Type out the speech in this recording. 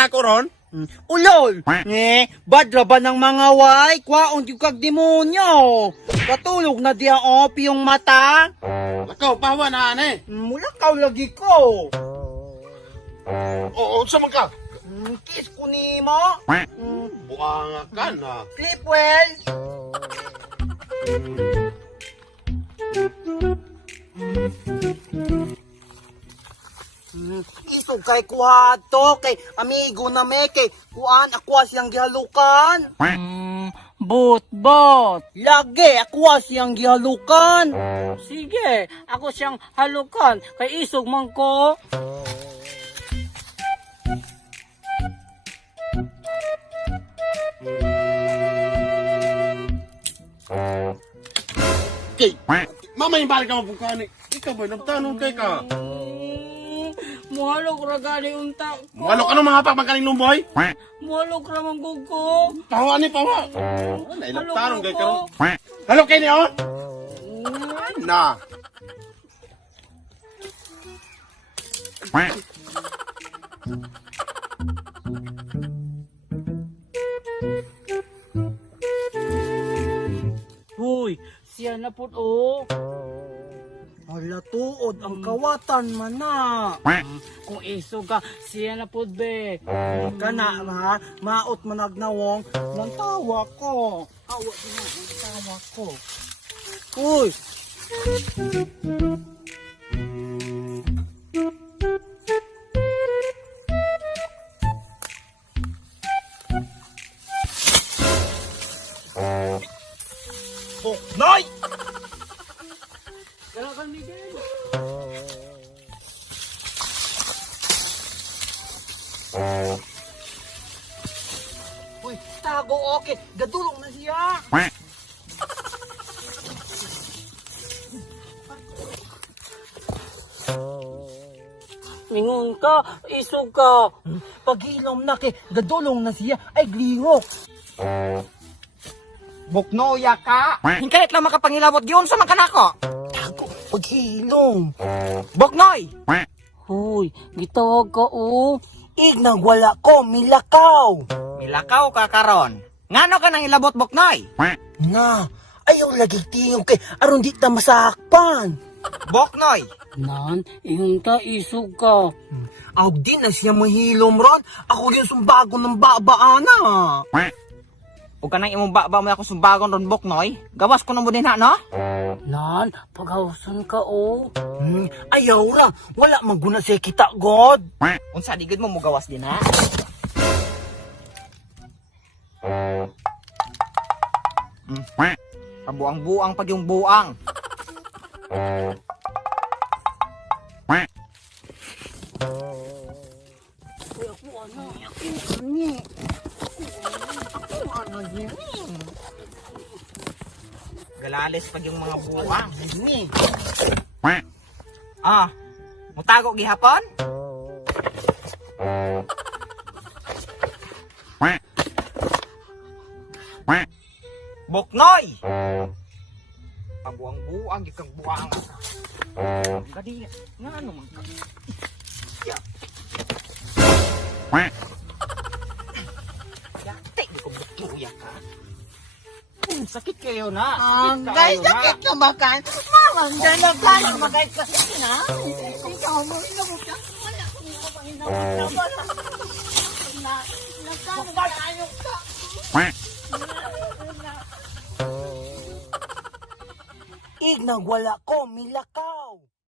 mata ko ron? Ulol! Badra ba ng mga way? Kwaon yung kagdemonyo! Katulog na diya yung mata? Lakaw, pawa na ane. Mulakaw lagi ko! Oo, sa man ka? Kiss ko ni mo? Buanga ka na. Sleep well! Isog kay kuhato, kay amigo na me, kay kuan akwa siyang gihalukan. Bot. Lagi akwa siyang gihalukan. Sige, ako siyang halukan. Kay isog man ko. Kay, mamay balik ka mapukani. Ikaw ba, nagtanong kay ka? Muhalog ra gani unta ko. Walo ka nung mga pagmakaling lumboy? Muhalog ra man ko. Pawa ni pawa. Ay, nagtanong kay ka. Halog Halo kay niyo? Ay, na. Hoy, siya na po oh. Hala tuod, ang kawatan man na. Kung isog ka, siya na po be. Kana ha, maot managnawong, nang tawa ko. Awa din na, nang tawa ko. Uy! Oh, Noy! Galakan Miguel. Uy, tago okay. Gadulong na siya. Mingon ka, isog ka. Pag-ilom na kay gadulong na siya ay glihok. Buknoya ka. Hingkayat lang makapangilabot giyon sa mga kanako. Tago, pag-ilom. Buknoy. Hoy, gitawag ka oh. Ignang wala ko, milakaw. Milakaw ka karon. Ngano ka nang ilabot buknoy? Nga, ayaw lagi tiyong kay aron di ta masakpan. Buknoy. Nan, ihunta isog ka. Aw di na siya mahilom ron. Ako yung sumbago ng babaana. Ug kanang imong baba mo ako sumbagon ron buknoy. Gawas ko na mo din ha no? Nan, paghawasan ka oh. Ayaw ra, wala maguna siya kita god. Unsa di gid mo gawas din ha? Kabuang-buang pag yung buang. Galalis pag yung mga buwang. Ah, mutago gihapon? Buknoy! Kabuang-buang, gikang buwang. Kadi, nga ano man ka? Yakte, di ko buktuya ka. Sakit kayo na. Guys, sakit na makan. Mamang dala ka na magay ka na. Ikaw mo inabot ka. Wala ko inabot na. Nagkakaayok ka. Ignang wala ko, milaka.